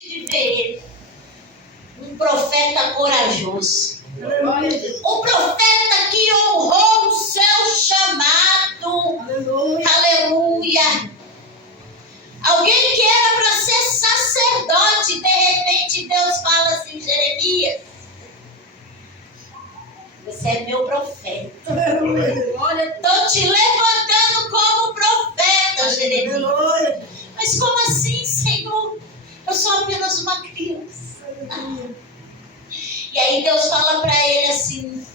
de ver ele. Um profeta corajoso. Um profeta que honrou o seu chamado. Aleluia. Alguém que era para ser sacerdote, de repente Deus fala assim, Jeremias, você é meu profeta. Estou te levantando como profeta, Jeremias. Mas como assim, Senhor? Eu sou apenas uma criança. E aí Deus fala para ele assim,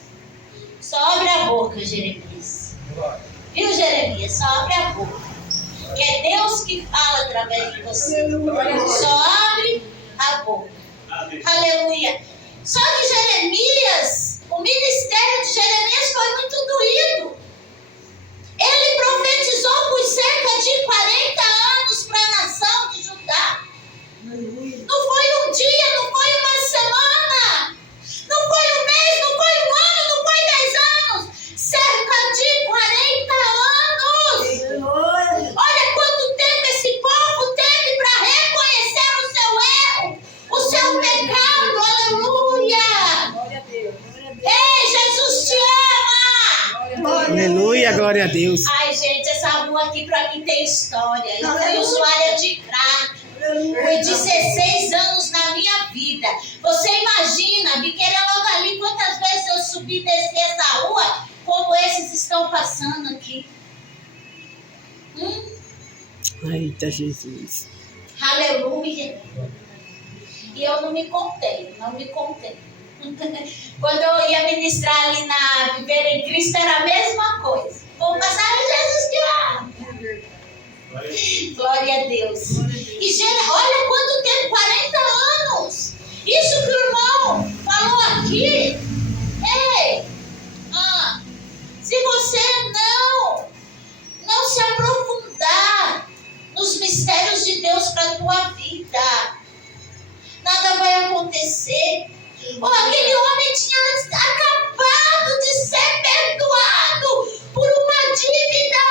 só abre a boca, Jeremias. Viu, Jeremias? Só abre a boca. Que é Deus que fala através de você. Só abre a boca. Aleluia. Só que Jeremias, o ministério de Jeremias foi muito doído. Ele profetizou por cerca de 40 anos para a nação de Judá. Não foi um dia, não foi uma semana, não foi um mês, não foi um ano, não foi 10 anos. Cerca de 40 anos. Olha quanto tempo esse povo teve para reconhecer o seu erro, o seu pecado. Aleluia. Ei, Jesus te ama. Aleluia, glória a Deus. Ai, gente, essa rua aqui para mim tem história. Eu fui usuária de crack. Foi 16 anos na minha vida. Você imagina, Biqueira logo ali, quantas vezes eu subi e desci essa rua, como esses estão passando aqui. Eita, Jesus. Aleluia. E eu não me contei. Quando eu ia ministrar ali na Viver em Cristo, era a mesma coisa. Vou passar em Jesus te ama. Glória a Deus. E olha quanto tempo, 40 anos. Isso que o irmão falou aqui. Ei, se você não se aprofundar nos mistérios de Deus para a tua vida, nada vai acontecer. Aquele homem tinha acabado de ser perdoado por uma dívida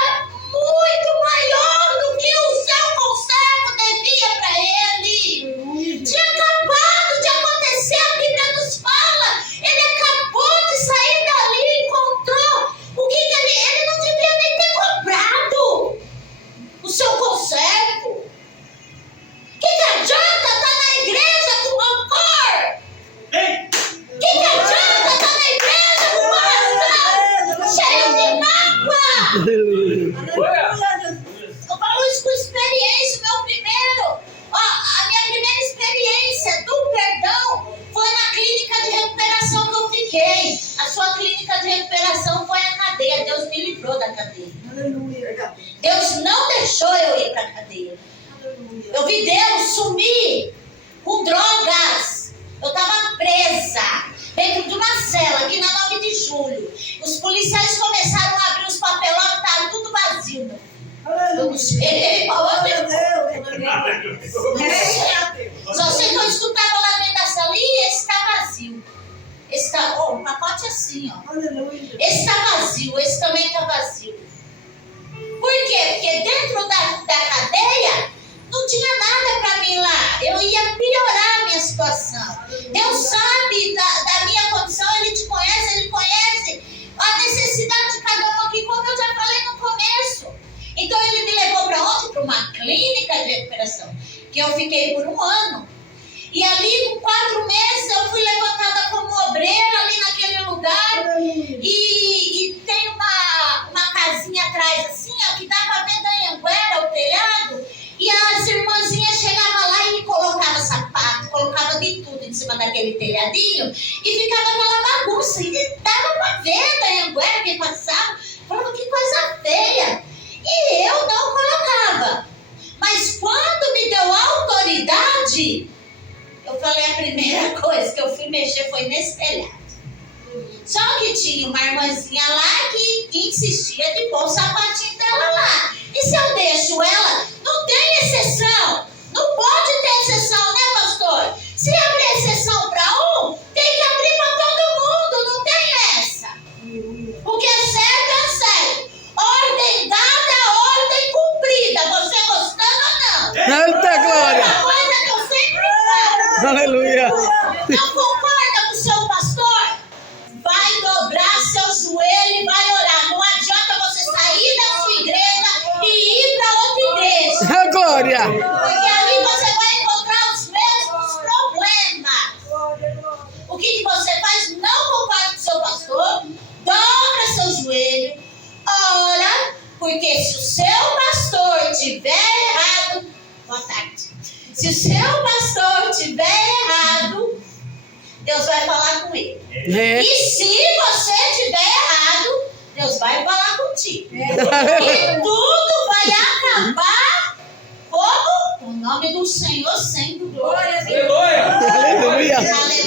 muito maior do que o seu conservo devia para ele. Tinha acabado de acontecer, a Bíblia nos fala. Ele acabou de sair dali e encontrou o que ele não devia nem ter comprado. O seu conservo. Que adianta estar na igreja com rancor? Que adianta estar na igreja com coração cheio de mágoa? Eu falo isso com experiência, a minha primeira experiência do perdão foi na clínica de recuperação que eu fiquei. A sua clínica de recuperação foi a cadeia. Deus me livrou da cadeia. Deus não deixou eu ir para a cadeia. Eu vi Deus sumir com drogas. Eu estava presa dentro de uma cela aqui na 9 de julho. Os policiais começaram a abrir os papelões, estava tudo vazio. Eu não sei qual é o Só sei que eu escutava lá dentro da cela e esse está vazio. Esse tá, um pacote assim, ó. Esse está vazio, esse também está vazio. Por quê? Porque dentro da cadeia não tinha nada para mim lá. Eu ia piorar a minha situação. Deus sabe da minha condição, Ele te conhece, Ele conhece a necessidade de cada um aqui, como eu já falei no começo. Então Ele me levou para onde? Para uma clínica de recuperação, que eu fiquei por 1 ano. E ali, com 4 meses, eu fui levantada como obreira ali naquele lugar. E tem uma casinha atrás assim, ó, que dá para ver da Anhanguera, o telhado. E as irmãzinhas chegavam lá e me colocavam sapato, colocavam de tudo em cima daquele telhadinho. E ficava aquela bagunça. E dava para ver da Anhanguera que passava. Falava, que coisa feia. E eu não colocava. Mas quando me deu autoridade, eu falei, a primeira coisa que eu fui mexer foi nesse telhado. Só que tinha uma irmãzinha lá que insistia de pôr o sapatinho dela lá. E se eu deixo ela, não tem exceção. Não pode ter exceção, né, pastor? Se abrir exceção para um, tem que abrir para todo mundo. Não tem essa. O que é certo. Ordem dada, ordem cumprida. Você gostando ou não? Santa glória! Uma coisa que eu sempre Aleluia. Não concorda com o seu pastor? Vai dobrar seu joelho e vai orar. Não adianta você sair da sua igreja e ir para outra igreja. Glória. Porque ali você vai encontrar os mesmos problemas. O que você faz? Não concorda com o seu pastor, dobra seu joelho, ora, porque se o seu pastor estiver errado, boa tarde. Se o seu pastor estiver errado, Deus vai falar com ele. E se você estiver errado, Deus vai falar contigo. E tudo vai acabar como? O nome do Senhor sendo glória. Aleluia.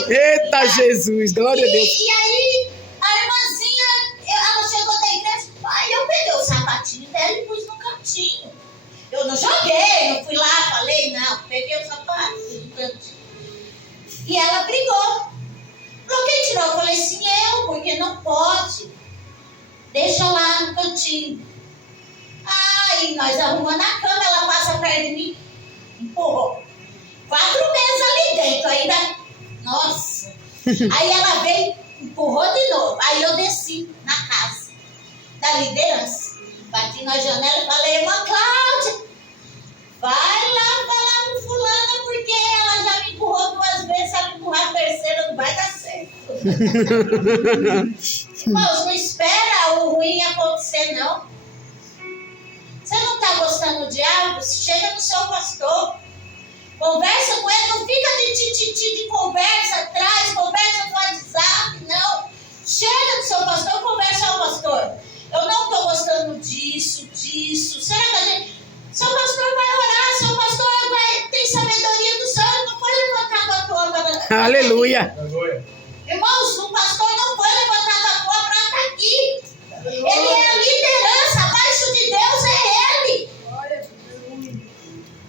Eita Jesus, glória a Deus. E aí, a irmãzinha, ela chegou da igreja, aí eu peguei o sapatinho dela e pus no cantinho. Eu não joguei, não fui lá, falei, não, peguei o sapato, pus no cantinho. E ela brigou. Quem tirou? Eu falei assim, porque não pode. Deixa lá no cantinho. Aí nós arrumando a cama, ela passa perto de mim, empurrou. 4 meses ali dentro, ainda. Nossa. Aí ela veio, empurrou de novo. Aí eu desci na casa da liderança. Bati na janela e falei, irmã Cláudia, vai lá falar com fulana, porque ela já me empurrou 2 vezes, se ela empurrar a terceira não vai dar certo. Irmãos, não espera o ruim acontecer, não. Você não está gostando do diabo? Chega no seu pastor. Conversa com ele, não fica de tititi de conversa atrás, conversa no WhatsApp, não. Chega no seu pastor, conversa ao pastor. Eu não estou gostando disso. Será que a gente... Seu pastor vai orar, seu pastor tem sabedoria do céu, não foi levantado à toa para... Aleluia. Irmãos, o pastor não foi levantado à toa para estar aqui. Ele é a liderança, abaixo de Deus é ele.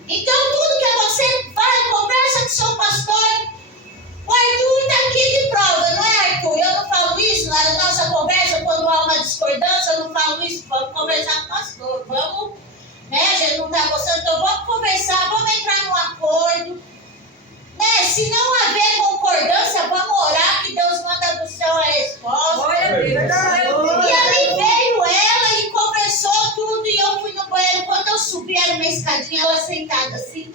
Então, tudo que você vai, conversa com seu pastor. O Arthur está aqui de prova, não é, Arthur? Eu não falo isso na nossa conversa, quando há uma discordância, eu não falo isso. Vamos conversar com o pastor, vamos, né? A gente não está gostando, então vamos conversar, vamos entrar num acordo. Né? Se não haver concordância, vamos orar que Deus manda do céu a resposta. E ali veio ela e conversou tudo e eu fui no banheiro. Quando eu subi, era uma escadinha, ela sentada assim.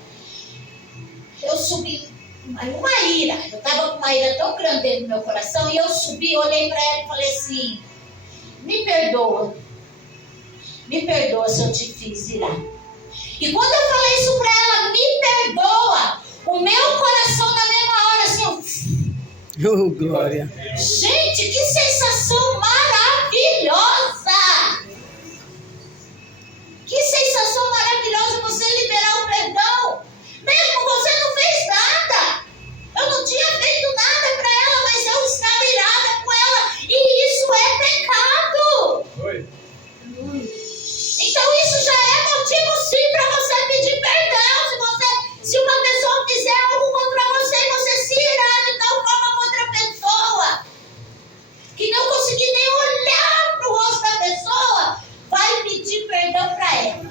Eu subi, uma ira. Eu estava com uma ira tão grande dentro do meu coração e eu subi, olhei para ela e falei assim, me perdoa se eu te fiz irar. E quando eu falei isso para ela, me perdoa, o meu coração na mesma hora assim, Oh, glória. gente, que sensação maravilhosa! Que sensação maravilhosa você liberar o perdão. Mesmo você não fez nada. Eu não tinha feito nada para ela, mas eu estava irada com ela. E isso é pecado. Então isso já é motivo sim para você pedir perdão. Se uma pessoa fizer algo contra você, você se irá de tal forma contra a pessoa que não conseguir nem olhar para o rosto da pessoa, vai pedir perdão para ela.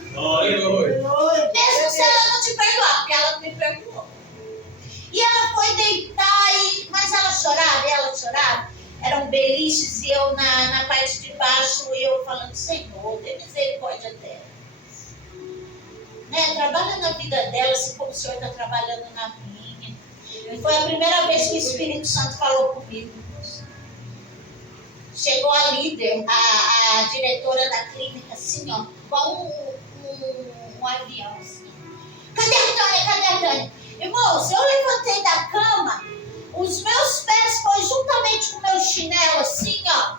Mesmo se ela não te perdoar, porque ela não me perdoou. E ela foi deitar, mas ela chorava. Eram beliches e eu na parte de baixo, e eu falando, Senhor, dê misericórdia dela. Né? Trabalha na vida dela, assim como o Senhor está trabalhando na minha. E foi a primeira vez que o Espírito Santo falou comigo. Chegou a líder, a diretora da clínica, assim, ó, igual um avião, assim. Cadê a Tânia? Irmãos, eu levantei da cama, os meus pés foi juntamente com o meu chinelo, assim, ó.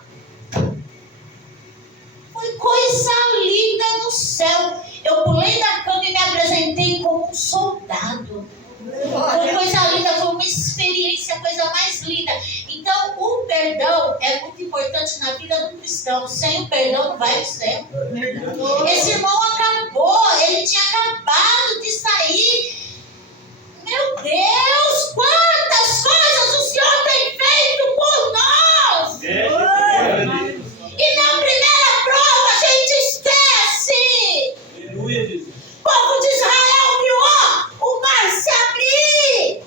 Foi coisa linda no céu. Eu pulei da cama e me apresentei como um soldado. Foi coisa linda, foi uma experiência, a coisa mais linda. Então, o perdão é muito importante na vida do cristão. Sem o perdão não vai ao céu. Esse irmão acabou, ele tinha acabado de sair. Meu Deus, quantas coisas o Senhor tem feito por nós! E na primeira prova a gente esquece. O povo de Israel viu, o mar se abrir.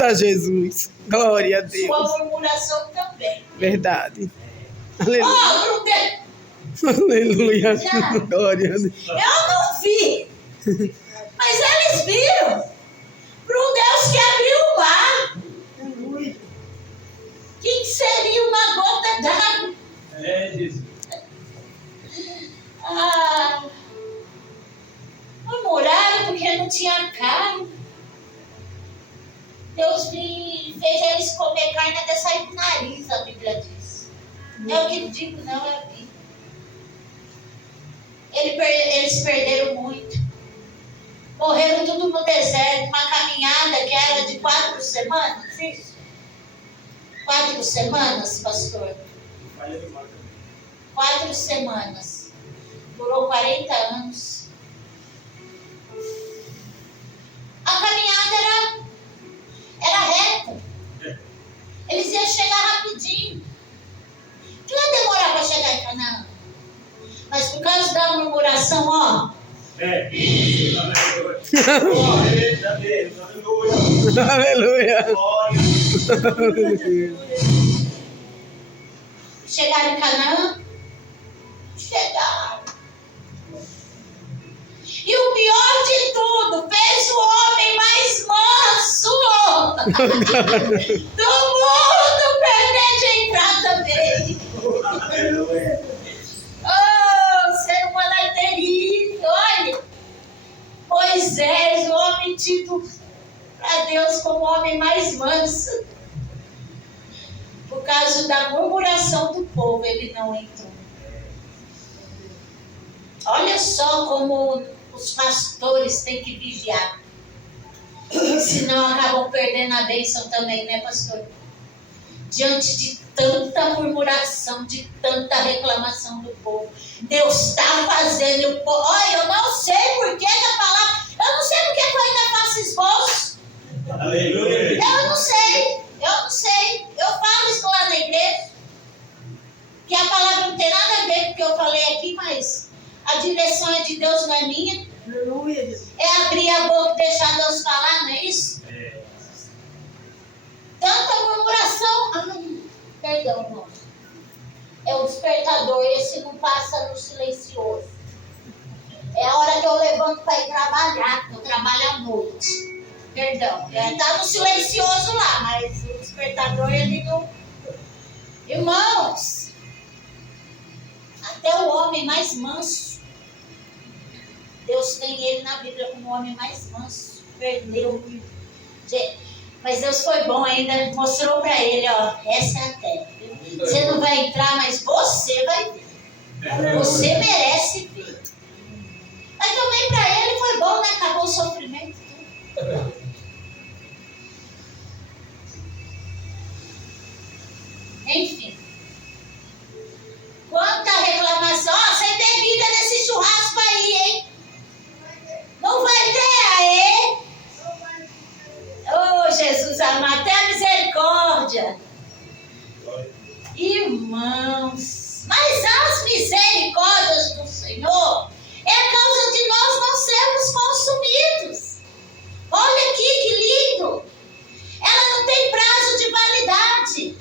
Eita, Jesus. Glória a Deus. Sua murmuração também. Verdade. Aleluia. Oh, Aleluia. Glória a Deus. eu não vi. Mas eles viram. Para um Deus que abriu o mar. Que seria uma gota d'água. Jesus. Murmuraram porque não tinha carne. Deus fez eles comer carne até sair do nariz, a Bíblia diz. Não é o que digo, não, é a Bíblia. Eles perderam muito. Morreram tudo no deserto, uma caminhada que era de 4 semanas, isso? 4 semanas, pastor? 4 semanas. Durou 40 anos. A caminhada era reta. Eles iam chegar rapidinho. Não ia demorar para chegar em Canaã. Mas por causa da murmuração, ó. Aleluia. Chegaram em Canaã? Chegaram. E o pior de tudo, fez o homem mais manso do mundo perder de entrada dele. Oh, o ser humano é terrível. Olha, Moisés, o homem tido para Deus como o homem mais manso. Por causa da murmuração do povo, ele não entrou. Olha só como os pastores têm que vigiar. Senão acabam perdendo a bênção também, né, pastor? Diante de tanta murmuração, de tanta reclamação do povo. Deus está fazendo o povo. Olha, eu não sei por que a palavra. Eu não sei por que eu ainda faço esboço. Aleluia. Eu não sei. Eu falo isso lá na igreja. Que a palavra não tem nada a ver com o que eu falei aqui, mas a direção é de Deus, não é minha. É abrir a boca e deixar Deus falar, não é isso? Tanta murmuração. Perdão, irmão. É o despertador, esse não passa no silencioso. É a hora que eu levanto para ir trabalhar, que eu trabalho à noite. Perdão, está no silencioso lá, mas o despertador ele não. Irmãos, até o homem mais manso, Deus tem ele na Bíblia como o homem mais manso, perdeu. Mas Deus foi bom ainda, mostrou para ele, ó, essa é a terra. Você não vai entrar, mas você vai ver. Você merece ver. Mas também para ele foi bom, né? Acabou o sofrimento. Enfim. Quanta reclamação. Ó, sem bebida nesse churrasco aí, hein? Não vai ter aí? Oh, Jesus amado, até a misericórdia. Irmãos, mas as misericórdias do Senhor é a causa de nós não sermos consumidos. Olha aqui que lindo. Ela não tem prazo de validade.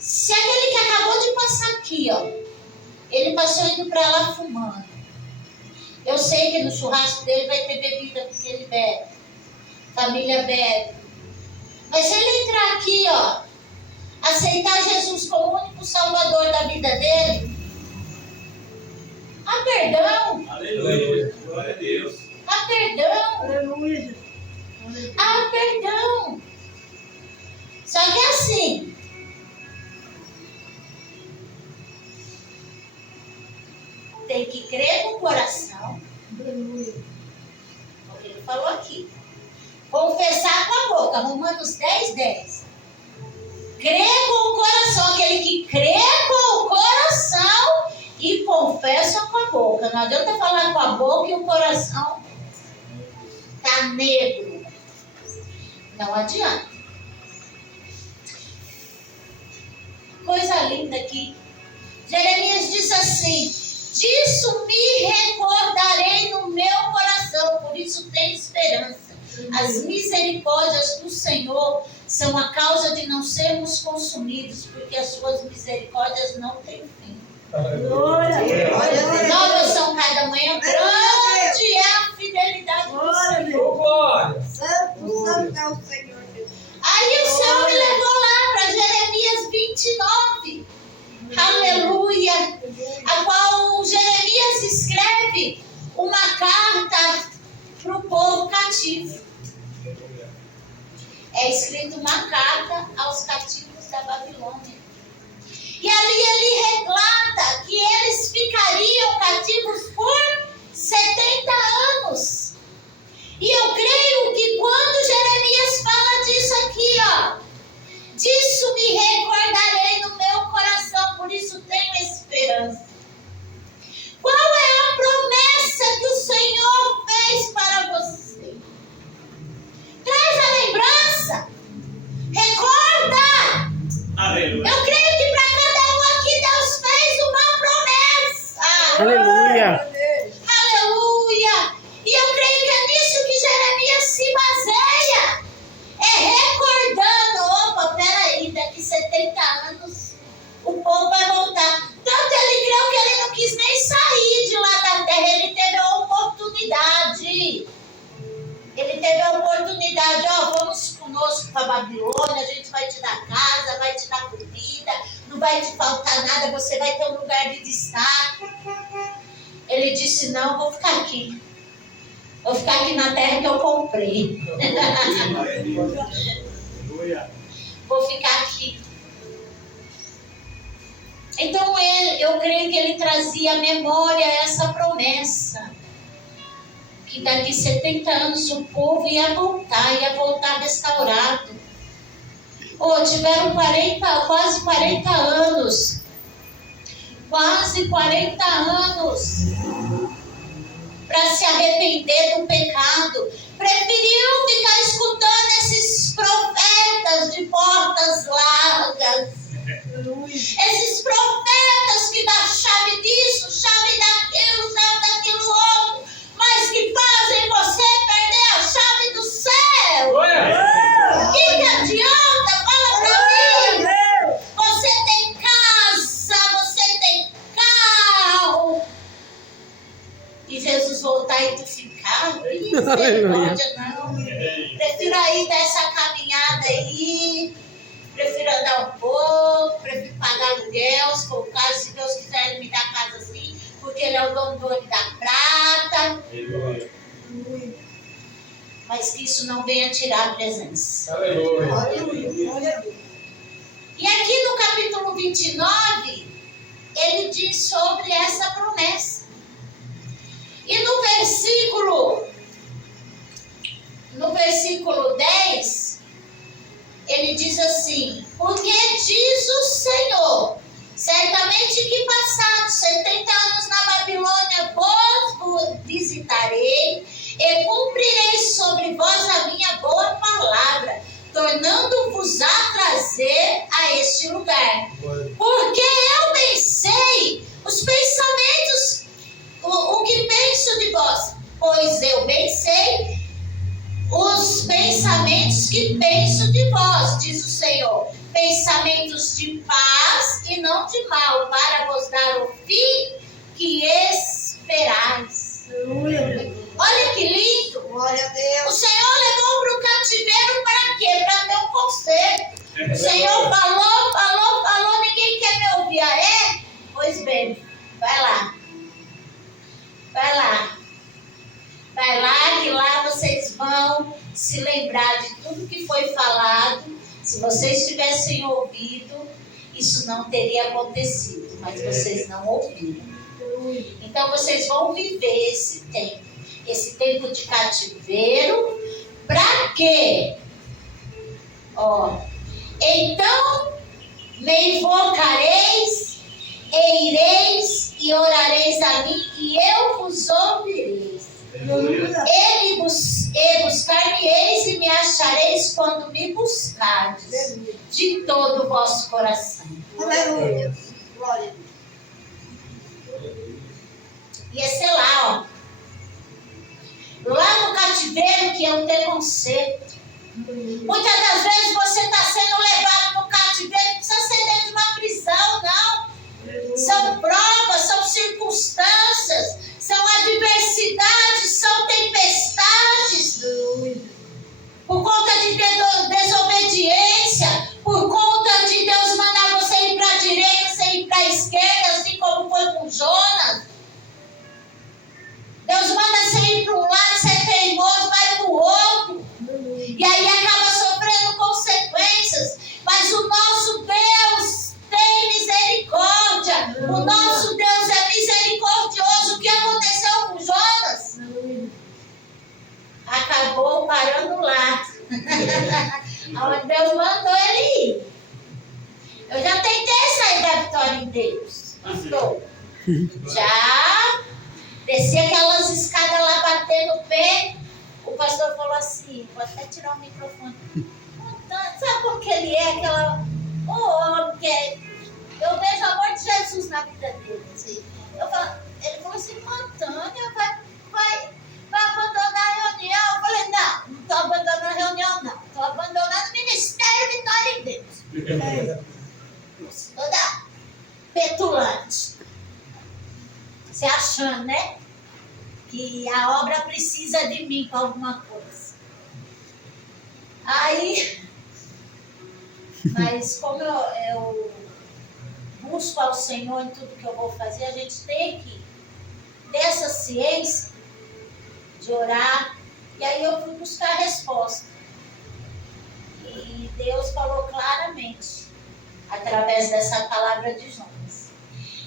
Se aquele que acabou de passar aqui, ó, ele passou indo para lá fumando. Eu sei que no churrasco dele vai ter bebida, porque ele bebe. Família bebe. Mas se ele entrar aqui, ó, aceitar Jesus como o único salvador da vida dele, há perdão. Aleluia. Glória a Deus. Há perdão. Aleluia. Há perdão. Só que é assim. Tem que crer com o coração. Aleluia. O que ele falou aqui. Confessar com a boca. Romanos 10:10. Crer com o coração. Aquele que crê com o coração e confessa com a boca. Não adianta falar com a boca e o coração está negro. Não adianta. Coisa linda aqui. Jeremias disse assim: disso me recordarei no meu coração, por isso tenho esperança. As misericórdias do Senhor são a causa de não sermos consumidos, porque as suas misericórdias não têm fim. Novas são cada manhã, grande é a fidelidade do Senhor. Santo é o Senhor Jesus. Aí o Senhor me levou lá para Jeremias 29. Aleluia. A qual Jeremias escreve uma carta para o povo cativo. É escrito uma carta aos cativos da Babilônia. E ali ele relata que eles ficariam cativos por 70 anos. E eu creio que quando Jeremias fala disso aqui, ó, disso me recordarei no meu coração, por isso tenho esperança. Qual é a promessa que o Senhor fez para você? Traz a lembrança. Recorda. Aleluia. Eu creio que para cada um aqui Deus fez uma promessa. Aleluia. Aleluia. E eu creio que é nisso que Jeremias se baseia. É recordando, opa, peraí, daqui 70 anos o povo vai voltar. Tanto ele creu que ele não quis nem sair de lá da terra, ele teve a oportunidade. Ele teve a oportunidade, ó, vamos conosco para a Babilônia, a gente vai te dar casa, vai te dar comida, não vai te faltar nada, você vai ter um lugar de destaque. Ele disse, não, vou ficar aqui. Vou ficar aqui na terra que eu comprei. Vou ficar aqui. Então eu creio que ele trazia à memória essa promessa. Que daqui 70 anos o povo ia voltar restaurado. Tiveram quase 40 anos. Quase 40 anos. Para se arrepender do pecado. Preferiram ficar escutando esses profetas de portas largas. Esses profetas que dão chave disso, chave daquilo, chave daquilo outro, mas que fazem você perder a chave do céu. O que adianta? Fala pra mim. Você tem casa, você tem carro. E Jesus voltar e tu ficar? Misericórdia, não. Prefiro aí dar essa caminhada aí. Prefiro andar um pouco, prefiro pagar aluguel, se for o caso, se Deus quiser ele me dá casa assim, porque ele é o dono do ouro e da prata. Mas que isso não venha tirar a presença. E aqui no capítulo 29, ele diz sobre essa promessa. E no versículo 10, ele diz assim, porque diz o Senhor, certamente que passados 70 anos na Babilônia vos visitarei e cumprirei sobre vós a minha boa palavra, tornando-vos a trazer a este lugar. Porque eu bem sei os pensamentos, o que penso de vós, pois eu bem sei os pensamentos que penso de vós, diz o Senhor, pensamentos de paz e não de mal, para vos dar o fim que esperais. Olha que lindo! Glória a Deus. O Senhor levou para o cativeiro para quê? Para ter um conselho. O Senhor falou, ninguém quer me ouvir. Ah, é? Pois bem, vai lá. Vai lá, que lá vocês vão se lembrar de tudo que foi falado. Se vocês tivessem ouvido, isso não teria acontecido, mas vocês não ouviram. Então vocês vão viver esse tempo de cativeiro, para quê? Então me invocareis, e ireis e orareis a mim, e eu vos ouvirei. E buscar-me-eis e me achareis quando me buscardes de todo o vosso coração. Aleluia. Glória. E é sei lá, lá no cativeiro, que é um ter conserto. Muitas das vezes você está sendo levado no cativeiro, não precisa ser dentro de uma prisão, não. São provas, são circunstâncias, são adversidades, são tempestades. Por conta de desobediência, por conta de Deus mandar você ir para a direita, você ir para a esquerda, assim como foi com Jonas. Deus manda você ir para um lado, você é teimoso, vai para o outro. E aí acaba sofrendo consequências. Mas o nosso Deus tem misericórdia. O nosso Deus é misericordioso. O que aconteceu com Jonas? Acabou parando lá. Onde Deus mandou ele ir. Eu já tentei sair da vitória em Deus. Estou. Já desci aquelas escadas lá, bater no pé. O pastor falou assim, vou até tirar o microfone. Sabe como que ele é? Aquela homem que é... Eu vejo o amor de Jesus na vida dele. Assim. Ele falou assim, Antônia, vai abandonar a reunião. Eu falei, não estou abandonando a reunião, não. Estou abandonando o ministério Vitória em Deus. Toda petulante. Você achando, né? Que a obra precisa de mim para alguma coisa. Aí, mas como eu busco ao Senhor em tudo que eu vou fazer, a gente tem que ter essa ciência de orar. E aí eu fui buscar a resposta. E Deus falou claramente, através dessa palavra de Jonas.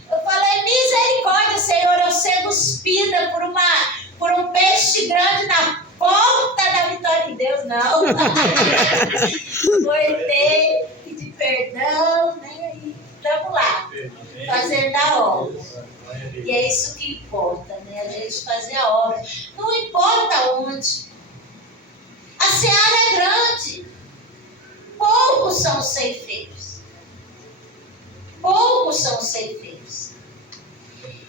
Eu falei, misericórdia, Senhor, eu ser cuspida por um peixe grande na ponta da vitória em Deus, não. Cortei, pedi perdão, né? E estamos lá, fazendo a obra. E é isso que importa, né? A gente fazer a obra. Não importa onde. A seara é grande. Poucos são os ceifeiros. Poucos são os ceifeiros.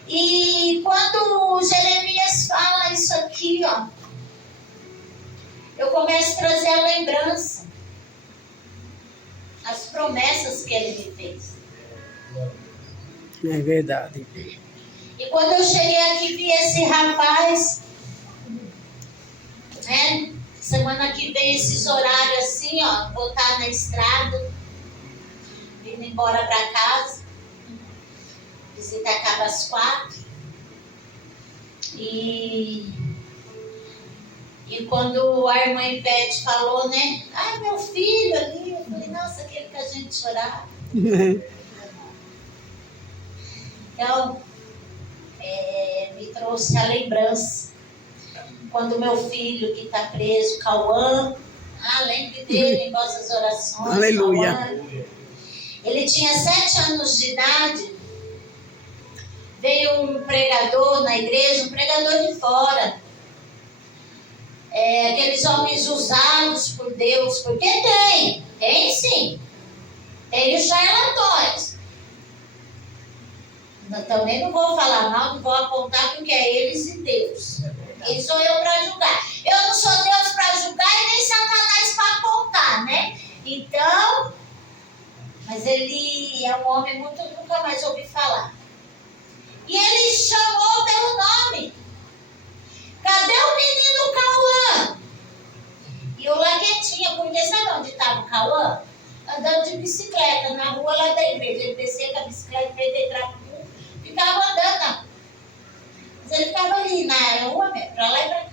E quando Jeremias fala isso aqui, ó, eu começo a trazer a lembrança, as promessas que ele me fez. É verdade. E quando eu cheguei aqui, vi esse rapaz, né? Semana que vem, esses horários assim, ó, vou estar na estrada, vindo embora para casa. Visita acaba às 4. E quando a irmã Ivete falou, né? Ai, meu filho ali. Eu falei, nossa, aquele que a gente chorava. Então, me trouxe a lembrança. Quando meu filho que está preso, Cauã, lembre dele em vossas orações. Aleluia. Cauã, ele tinha 7 anos de idade. Veio um pregador na igreja, um pregador de fora. Aqueles homens usados por Deus, porque tem sim. Tem os charlatões. Também não vou falar mal, não vou apontar porque é eles e Deus. Quem sou eu para julgar? Eu não sou Deus para julgar e nem Satanás para apontar, né? Então, mas ele é um homem muito, nunca mais ouvi falar. E ele chamou pelo nome. Cadê o menino Cauã? E eu lá quietinha, porque sabe onde estava o Cauã? Andando de bicicleta na rua lá da igreja. Ele descia com a bicicleta, ele entrava no mundo, ficava andando. Mas ele ficava ali na rua mesmo, pra lá e pra cá.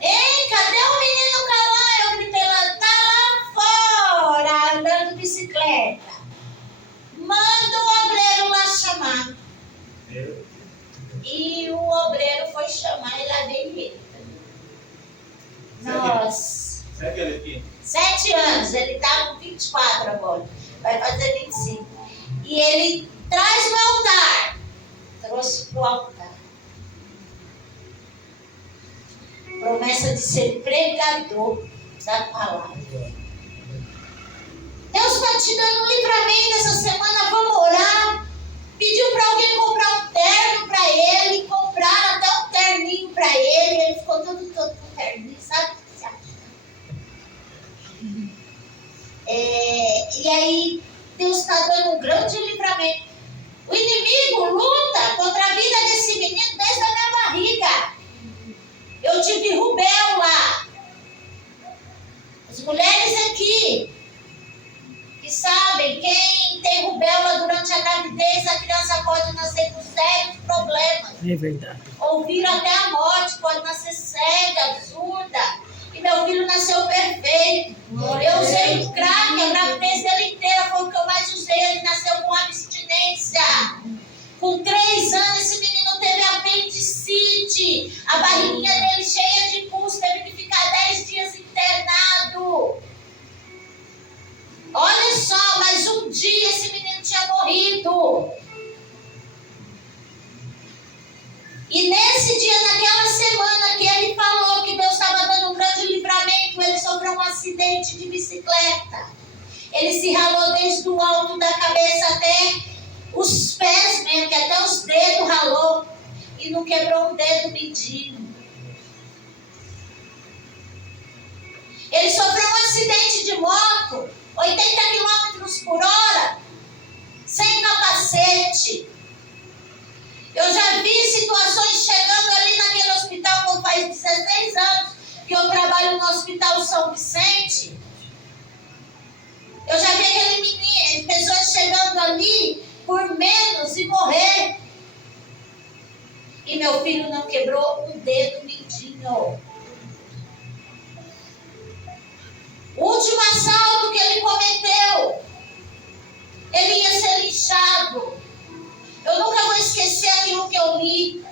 Ei, cadê o menino Cauã? Eu gritei lá, tá lá fora, andando de bicicleta. Manda o obreiro lá chamar. E o obreiro foi chamar e lá veio ele. Nossa. 7 anos, ele tá com 24 agora. Vai fazer 25. E ele traz o altar. Trouxe pro altar. Promessa de ser pregador da palavra. Deus está te dando um livramento essa semana, vamos orar. Pediu para alguém comprar um terno para ele, compraram até um terninho para ele. E aí, Deus está dando um grande livramento. O inimigo luta contra a vida desse menino desde a minha barriga. Eu tive rubéola. As mulheres aqui que sabem, quem tem rubéola durante a gravidez, a criança pode nascer com sérios problemas. É verdade. Ou vir até a morte, pode nascer cega, surda. E meu filho nasceu perfeito. Eu usei o crack, a gravidez dele inteira foi o que eu mais usei. Ele nasceu com abstinência. Com 3 anos, esse menino teve apendicite. A barriguinha dele cheia de pus, teve que ficar 10 dias internado. Olha só, mas um dia esse menino tinha morrido. E nesse dia, naquela semana que ele falou que Deus estava dando um grande livramento, ele sofreu um acidente de bicicleta. Ele se ralou desde o alto da cabeça até os pés mesmo, que até os dedos ralou. E não quebrou um dedo mindinho. Ele sofreu um acidente de moto, 80 km por hora, sem capacete. Eu já vi situações chegando ali naquele hospital, como faz 16 anos que eu trabalho no Hospital São Vicente. Eu já vi aquele menino, pessoas chegando ali por menos e morrer. E meu filho não quebrou um dedo mindinho. O último assalto que ele cometeu, ele ia ser linchado. Eu nunca vou esquecer aquilo que eu li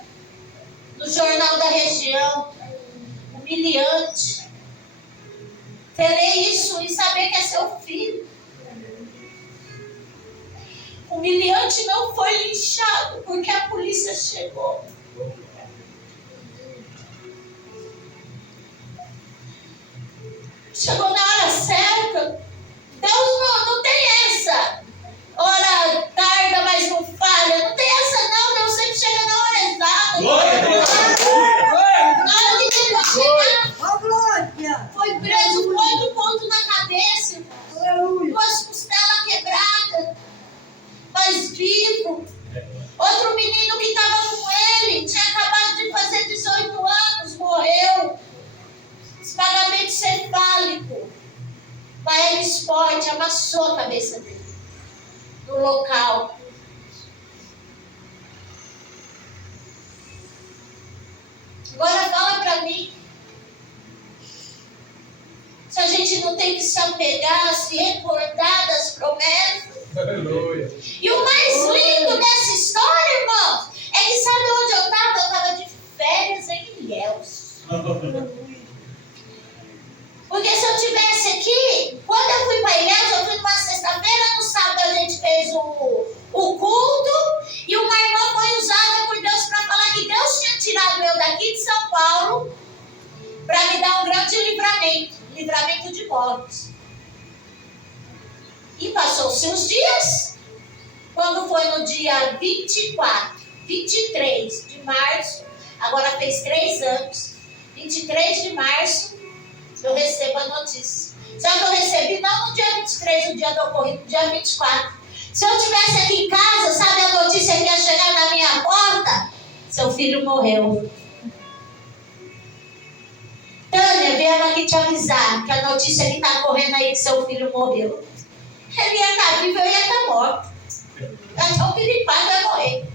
no Jornal da Região. Humilhante. Ter isso e saber que é seu filho. Humilhante não foi linchado porque a polícia chegou. Chegou na hora certa. Deus não tem essa. Hora tarda, mas não falha. Não tem essa não. Deus sempre chega na hora exata. Glória a Deus. Na hora que ele vai chegar, Ó, glória. foi preso com 8 pontos na cabeça. Aleluia. 2 costelas quebradas. Mas vivo. Outro menino que estava com ele, tinha acabado de fazer 18 anos, morreu. Espagamento cefálico. Baile Esporte amassou a cabeça dele. No local. Agora fala para mim. Se a gente não tem que se apegar, se recordar das promessas. Aleluia. E o mais lindo dessa história, irmãos, é que sabe onde eu estava? Eu estava de férias em Ilhéus. Porque se eu estivesse aqui, quando eu fui para Ilhéus, eu fui numa sexta-feira, no sábado a gente fez o culto, e uma irmã foi usada por Deus para falar que Deus tinha tirado eu daqui de São Paulo para me dar um grande livramento de morte. E passou-se os dias, quando foi no dia 23 de março, agora fez 3 anos, 23 de março, eu recebo a notícia. Só que eu recebi não no dia 23, no dia do ocorrido, no dia 24. Se eu estivesse aqui em casa, sabe a notícia que ia chegar na minha porta? Seu filho morreu. Tânia, viemos aqui te avisar que a notícia que está correndo aí que seu filho morreu. Ele ia estar vivo, eu ia estar morto. Até o piripá vai morrer.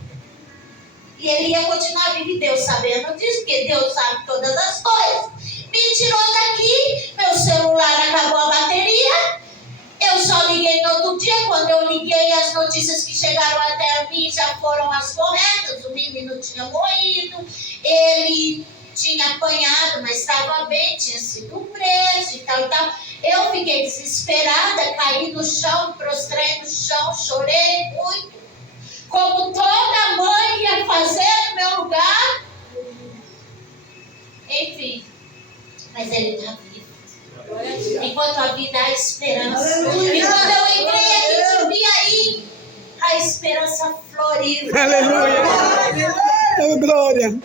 E ele ia continuar vivo, e Deus sabendo disso, porque Deus sabe todas as coisas. Me tirou daqui, meu celular acabou a bateria. Eu só liguei no outro dia. Quando eu liguei, as notícias que chegaram até mim já foram as corretas. O menino tinha morrido, ele tinha apanhado, mas estava bem, tinha sido preso e tal e tal. Eu fiquei desesperada, caí no chão, prostrei no chão, chorei muito, como toda mãe ia fazer no meu lugar. Enfim, mas ele está vivo. Enquanto a vida há esperança. E quando eu entrei aqui, te vi aí, a esperança floriu. Aleluia. Oh, glória.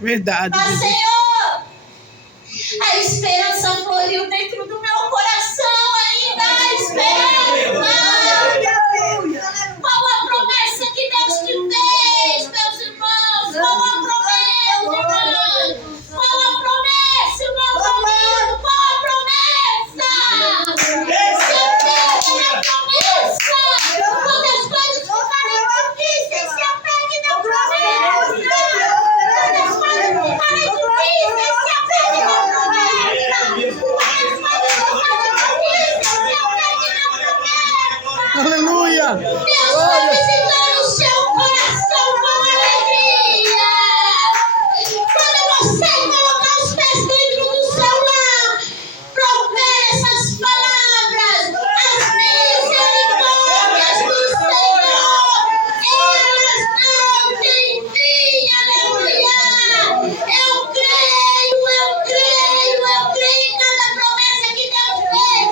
Verdade. Mas, Senhor, a esperança floriu dentro do meu coração ainda. A esperança Aleluia. Deus está visitando o seu coração com alegria. Quando você colocar os pés dentro do seu lar, profere essas palavras. As misericórdias do Senhor, elas não têm fim. Aleluia. Eu creio em cada promessa que Deus fez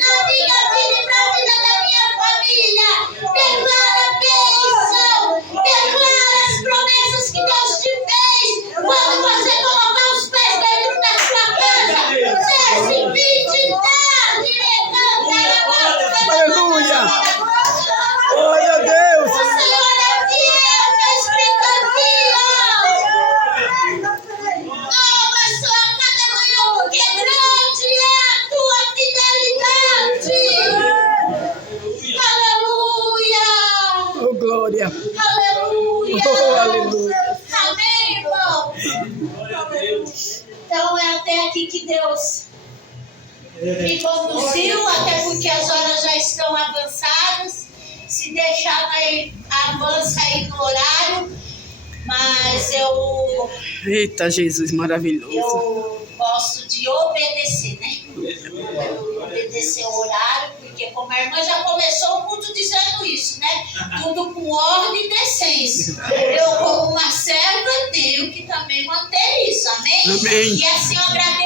na minha vida e na vida da minha família. Declara bênção, declara as promessas que Deus te fez quando você colocar os pés dentro da sua casa. Desce 20 tarde, Aleluia. Glória a Deus. o Senhor é fiel, mas só a cada manhã, porque grande é a tua fidelidade. Aleluia. Oh, glória. Aleluia. Oh, aleluia. Amém, irmão? Glória a Deus. Então é até aqui que Deus me conduziu, até porque as horas já estão avançadas. Se deixar, avança aí no horário. Mas eu Eita, Jesus maravilhoso. gosto de obedecer, né? Obedecer o horário, porque como a irmã já começou o culto dizendo isso, né? Tudo com ordem e decência. Eu, como uma serva, tenho que também manter isso, amém? Amém. E assim eu agradeço